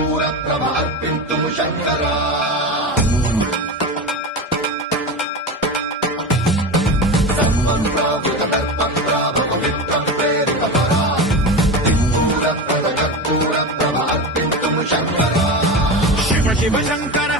कर्पूरप्रभ अर्पिन्तुं शङ्करा सर्वं प्रावृतदर्पप्राव पवित्रं प्रेरितपरा कर्पूरप्रभ अर्पिन्तुं शङ्करा शिव शिव शङ्कर